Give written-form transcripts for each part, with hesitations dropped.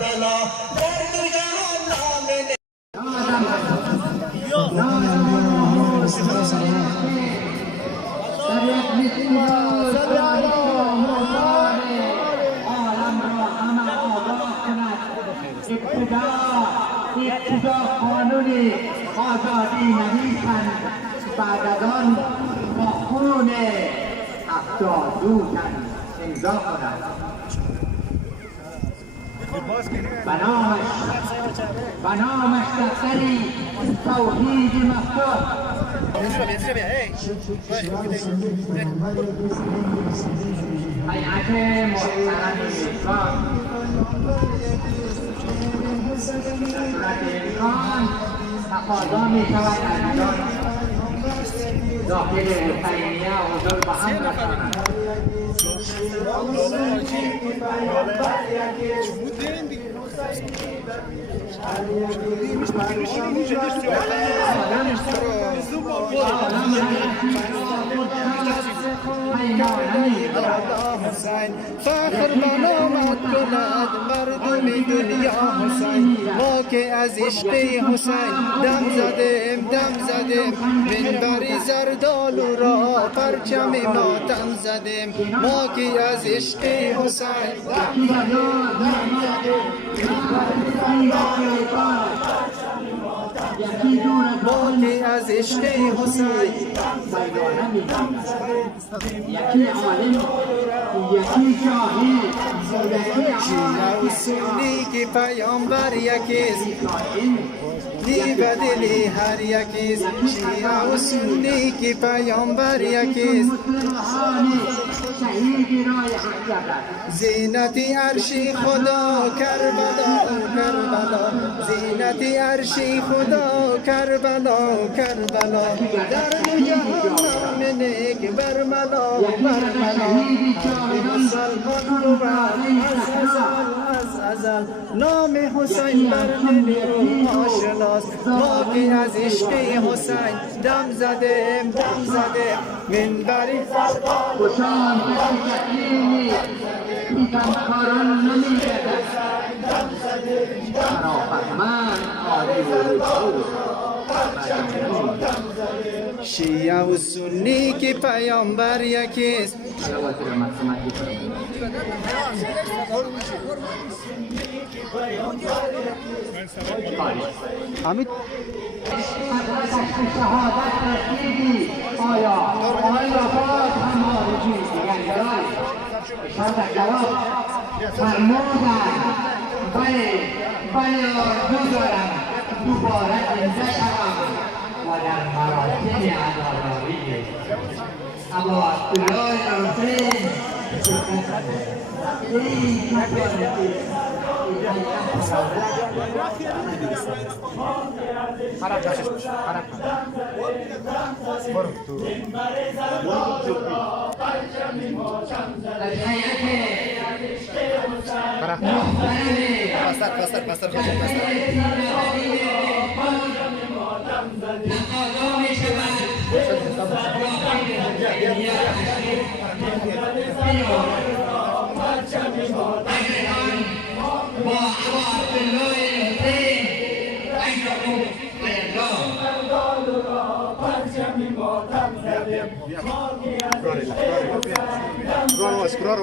کربلا در جهان نام ابتدا قانون آزادی نویسند بعد از آن با خون 72 تن امضا کنند. بنامش دفتری توحید مفتوح. هیئت محترم میزبان، صورت امکان تقاضا می شود عزیزان داخل حسینیه حضور به هم رسانند. فخر بنامت کند مردم دنیا حسین، ما که از عشق حسین دم زدیم منبر زردالو را پرچم ماتم زدیم، ما که از عشق حسین باقی از عشق حسین یکی عالم یکی شاهی شیعه و سنی که پیامبر یکیست دی بدلی هر یکیست، شیعه و سنی که پیامبر یکیست، زینت عرش خدا کربلا زینت عرش خدا کربلا در دو جهان نام نیک برملا مسلمان رو از ازل نام حسین بر دل آشناست، ما که از عشق حسین دم زدیم منبری خوشان تکلیمی بیتمکاران نمیگردد شرافتمند عالی و شیعه و سنی که پیامبر یکیست. حمید شهادت رسیدی آیا باز هم آرزوی دیگران شان در جواب فرمودن بله آرزو دارم دوباره زنده شوم و در مراسم عزاداری ابا عبدالله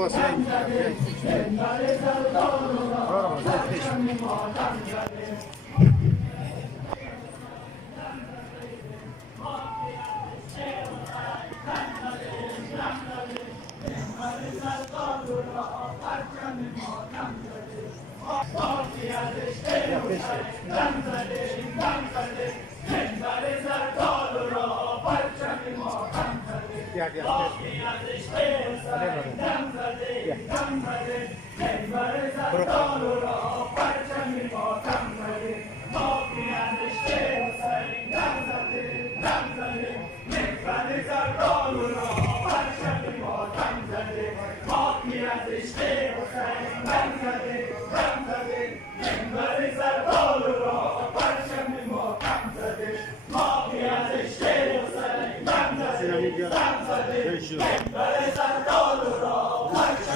حسین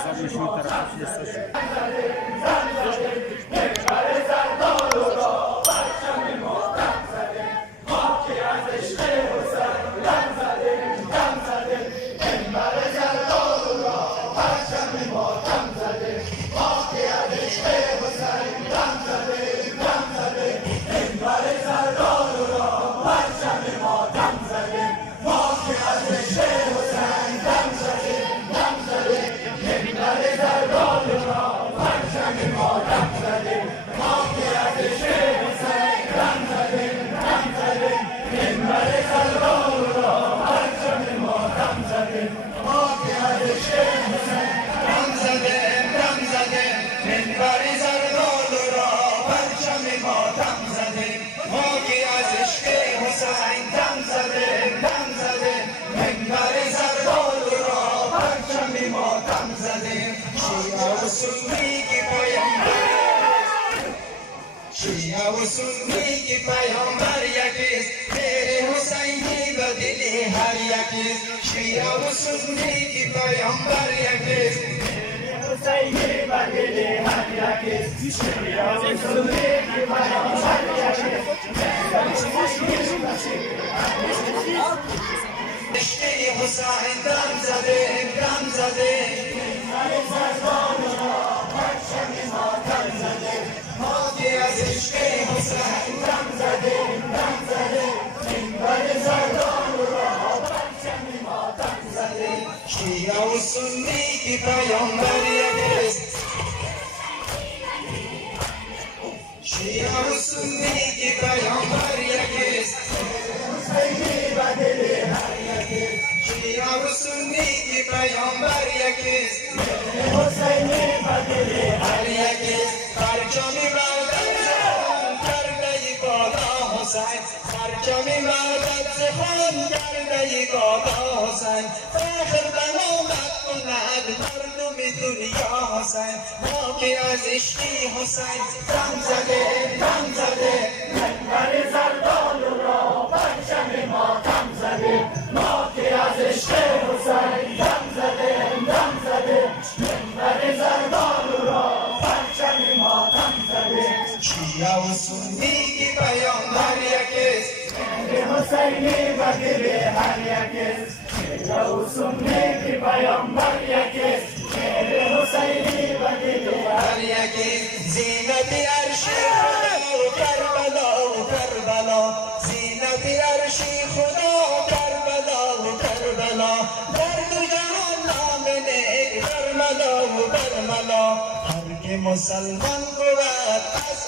Zawiesił teraz jest coś. منبر زرداد را پرچم ماتم زده ما که از عشق حسین دم زده منبر زرداد را پرچم ماتم زده شیعه و سنی که شیعه و سنی که پیامبر یکیست مهر حسینی به دل هر یکیست شیعه و سنی که پیامبر یکیست مهر حسینی به دل هر یکیست شیعه و سنی که پیامبر یکیست عشق حسین دم زده از عشق حسین دم زده منبر زردان را پرچم ماتم زده شیعه و سنی که پیامبر یکیست شیعه و سنی که پیامبر یکیست حسینی به دل هر یکیست شیعه و سنی که پیامبر یکیست حسینی به دل هر یکیست پرچم پرچم وحدت خان کرده گادا حسین فخر بنامت کند مردم دنیا حسین ما که از عشقی حسین دم زده منبر زردان را پرچم ماتم زده ما که از عشق حسین دم زده منبر زردان را پرچم ماتم زده شیعه و سنی که پیامبر یکیست حسینی به دل هر یکیست شیعه و سنی که پیامبر یکیست حسینی به دل هر یکیست زینت عرش خدا و کربلا زینت عرش خدا کربلا در دو جهان نام نیک برملا هر که مسلمان بود از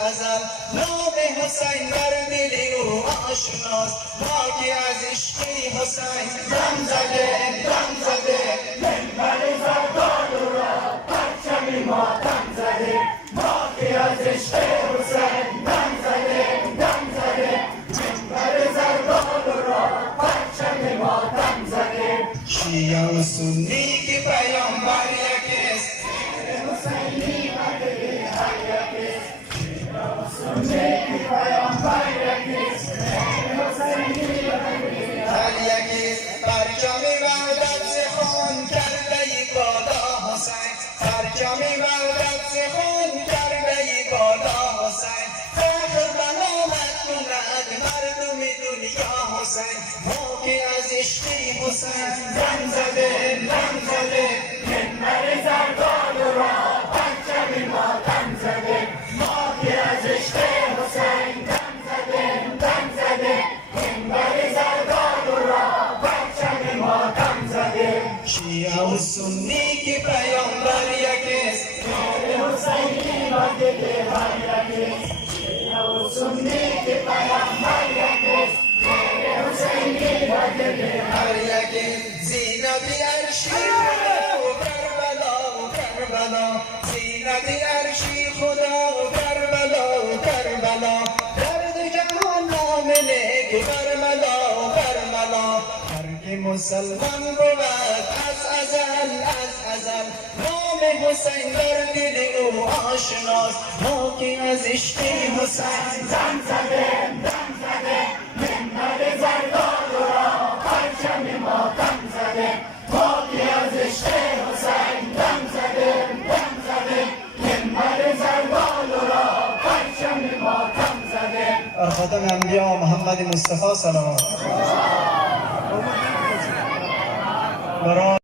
ازل نام حسین در دل او آشناست ما که از عشق حسین دم زده منبر زرداد را پرچم ماتم زده ما که از عشق حسین دم زده منبر زرداد را پرچم ماتم زده شیعه و سنی که پیامبر یکیست حسینی به دل هر یکیست سنی که پیامبر یکیست حسینی به دل هر یکیست پرچم وحدت خان کرده بالا حسین پرچم وحدت خان کرده بالا حسین فخر بنامت کند مردم دنیا حسین ما که از عشق حسین دم زده منبر زرداد را پرچم ماتم زده ما که از عشق حسین دم زده منبر زرداد را پرچم ماتم زده شیعه و سنی که پیامبر یکیست حسینی به دل هر یکیست شیعه و سنی که پیامبر یکیست حسینی به دل هر یکیست زینت عرش کربلا زینت عرش خدا کربلا در دو جهان نام نیک برملا هر که مسلمان بود از ازل نام حسین در دل او آشناست ما که از عشق حسین دم زده منبر زرداد را پرچم ماتم زده ما که از عشق حسین دم زده منبر زرداد را پرچم ماتم زده بر خاتم انبیا محمد مصطفی صلوات. برای